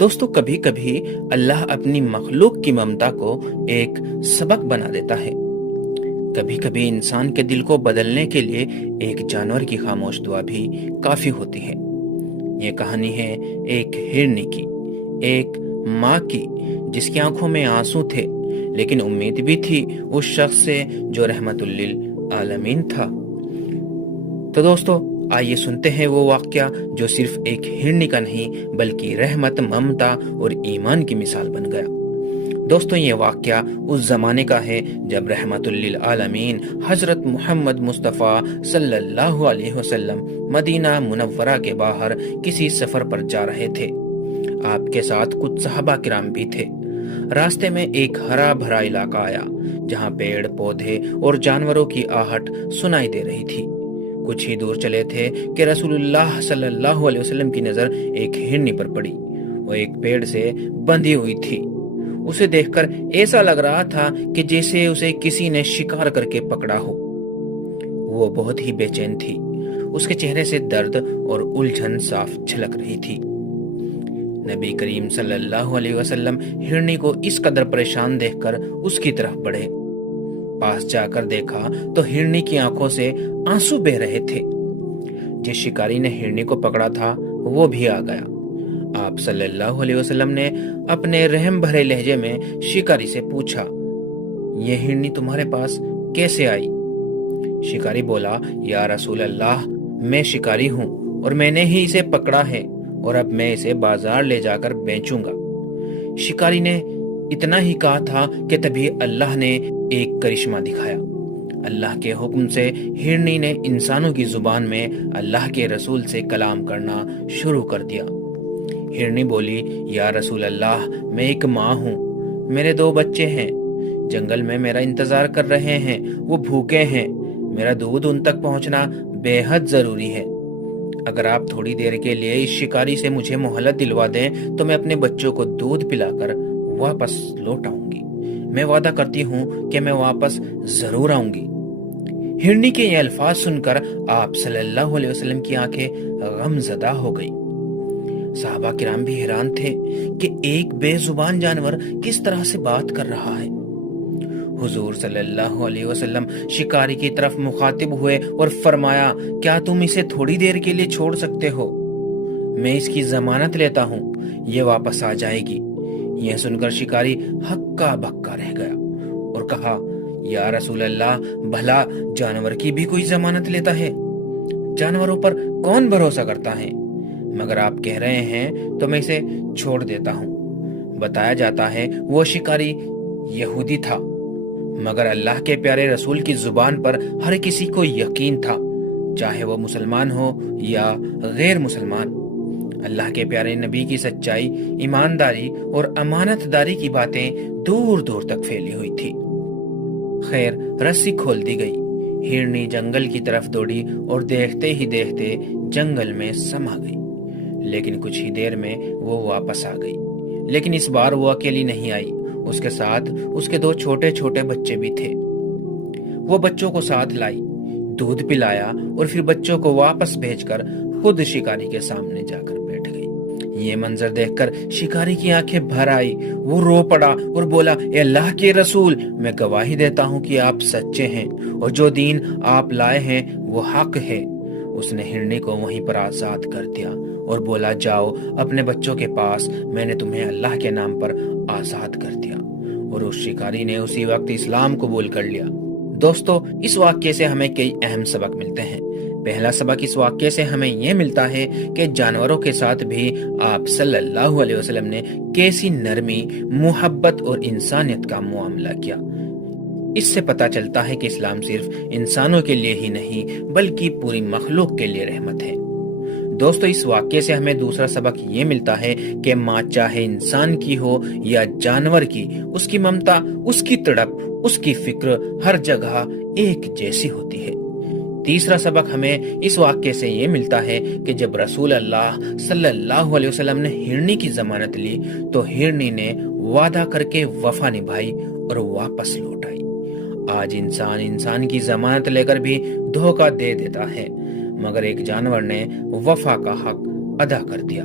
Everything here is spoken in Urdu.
دوستو کبھی کبھی اللہ اپنی مخلوق کی ممتا کو ایک سبق بنا دیتا ہے۔ کبھی کبھی انسان کے دل کو بدلنے کے لیے ایک جانور کی خاموش دعا بھی کافی ہوتی ہے۔ یہ کہانی ہے ایک ہرنی کی، ایک ماں کی جس کی آنکھوں میں آنسو تھے، لیکن امید بھی تھی اس شخص سے جو رحمت للعالمین تھا۔ تو دوستو آئیے سنتے ہیں وہ واقعہ جو صرف ایک ہرنی کا نہیں بلکہ رحمت، ممتا اور ایمان کی مثال بن گیا۔ دوستو یہ واقعہ اس زمانے کا ہے جب رحمت للعالمین حضرت محمد مصطفیٰ صلی اللہ علیہ وسلم مدینہ منورہ کے باہر کسی سفر پر جا رہے تھے۔ آپ کے ساتھ کچھ صحابہ کرام بھی تھے۔ راستے میں ایک ہرا بھرا علاقہ آیا جہاں پیڑ پودے اور جانوروں کی آہٹ سنائی دے رہی تھی۔ کچھ ہی دور چلے تھے کہ رسول اللہ صلی اللہ علیہ وسلم کی نظر ایک ہرنی پر پڑی۔ وہ ایک پیڑ سے بندھی ہوئی تھی۔ اسے دیکھ کر ایسا لگ رہا تھا کہ جیسے اسے کسی نے شکار کر کے پکڑا ہو۔ وہ بہت ہی بے چین تھی۔ اس کے چہرے سے درد اور الجھن صاف جھلک رہی تھی۔ نبی کریم صلی اللہ علیہ وسلم ہرنی کو اس قدر پریشان دیکھ کر اس کی طرف بڑھے۔ پاس جا کر دیکھا تو ہرنی کی آنکھوں سے آنسو بہہ رہے تھے۔ جس شکاری نے ہرنی کو پکڑا تھا وہ بھی آ گیا۔ آپ صلی اللہ علیہ وسلم نے اپنے رحم بھرے لہجے میں شکاری سے پوچھا، یہ ہرنی تمہارے پاس کیسے آئی؟ شکاری بولا، یا رسول اللہ، میں شکاری ہوں اور میں نے ہی اسے پکڑا ہے اور اب میں اسے بازار لے جا کر بیچوں گا۔ شکاری نے اتنا ہی کہا تھا کہ تبھی اللہ نے ایک کرشمہ دکھایا۔ اللہ کے حکم سے ہرنی نے انسانوں کی زبان میں اللہ کے رسول سے کلام کرنا شروع کر دیا۔ ہرنی بولی، یا رسول اللہ، میں ایک ماں ہوں، میرے 2 بچے ہیں، جنگل میں میرا انتظار کر رہے ہیں، وہ بھوکے ہیں، میرا دودھ ان تک پہنچنا بے حد ضروری ہے۔ اگر آپ تھوڑی دیر کے لیے اس شکاری سے مجھے مہلت دلوا دیں تو میں اپنے بچوں کو دودھ پلا کر واپس لوٹ آؤں گی۔ میں وعدہ کرتی ہوں کہ میں واپس ضرور آؤں گی۔ ہرنی کے یہ الفاظ سن کر آپ صلی اللہ علیہ وسلم کی آنکھیں غم زدہ ہو گئی۔ صحابہ کرام بھی حیران تھے کہ ایک بے زبان جانور کس طرح سے بات کر رہا ہے۔ حضور صلی اللہ علیہ وسلم شکاری کی طرف مخاطب ہوئے اور فرمایا، کیا تم اسے تھوڑی دیر کے لیے چھوڑ سکتے ہو؟ میں اس کی ضمانت لیتا ہوں، یہ واپس آ جائے گی۔ یہ سن کر شکاری ہکا بکا رہ گیا اور کہا، یا رسول اللہ، بھلا جانور کی بھی کوئی ضمانت لیتا ہے؟ جانوروں پر کون بھروسہ کرتا ہے؟ مگر آپ کہہ رہے ہیں تو میں اسے چھوڑ دیتا ہوں۔ بتایا جاتا ہے وہ شکاری یہودی تھا، مگر اللہ کے پیارے رسول کی زبان پر ہر کسی کو یقین تھا، چاہے وہ مسلمان ہو یا غیر مسلمان۔ اللہ کے پیارے نبی کی سچائی، ایمانداری اور امانت داری کی باتیں دور دور تک پھیلی ہوئی تھی۔ خیر، رسی کھول دی گئی۔ ہرنی جنگل کی طرف دوڑی اور دیکھتے ہی دیکھتے جنگل میں سما گئی۔ لیکن کچھ ہی دیر میں وہ واپس آ گئی۔ لیکن اس بار وہ اکیلی نہیں آئی، اس کے ساتھ اس کے 2 چھوٹے چھوٹے بچے بھی تھے۔ وہ بچوں کو ساتھ لائی، دودھ پلایا اور پھر بچوں کو واپس بھیج کر خود شکاری کے سامنے جا کر بیٹھ گئی۔ یہ منظر دیکھ کر شکاری کی آنکھیں بھر آئی۔ وہ رو پڑا اور بولا، اے اللہ کے رسول، میں گواہی دیتا ہوں کہ آپ سچے ہیں اور جو دین آپ لائے ہیں وہ حق ہے۔ اس نے ہرنی کو وہیں پر آزاد کر دیا اور بولا، جاؤ اپنے بچوں کے پاس، میں نے تمہیں اللہ کے نام پر آزاد کر دیا۔ اور اس شکاری نے اسی وقت اسلام قبول کر لیا۔ دوستو اس واقعے سے ہمیں کئی اہم سبق ملتے ہیں۔ پہلا سبق اس واقعے سے ہمیں یہ ملتا ہے کہ جانوروں کے ساتھ بھی آپ صلی اللہ علیہ وسلم نے کیسی نرمی، محبت اور انسانیت کا معاملہ کیا۔ اس سے پتہ چلتا ہے کہ اسلام صرف انسانوں کے لیے ہی نہیں بلکہ پوری مخلوق کے لیے رحمت ہے۔ دوستو اس واقعے سے ہمیں دوسرا سبق یہ ملتا ہے کہ ماں چاہے انسان کی ہو یا جانور کی، اس کی ممتا، اس کی تڑپ، اس کی فکر ہر جگہ ایک جیسی ہوتی ہے۔ تیسرا سبق ہمیں اس واقعے سے یہ ملتا ہے کہ جب رسول اللہ صلی اللہ علیہ وسلم نے ہرنی کی ضمانت لی تو ہرنی نے وعدہ کر کے وفا نبھائی اور واپس لوٹ آئی۔ آج انسان کی ضمانت لے کر بھی دھوکہ دے دیتا ہے، مگر ایک جانور نے وفا کا حق ادا کر دیا۔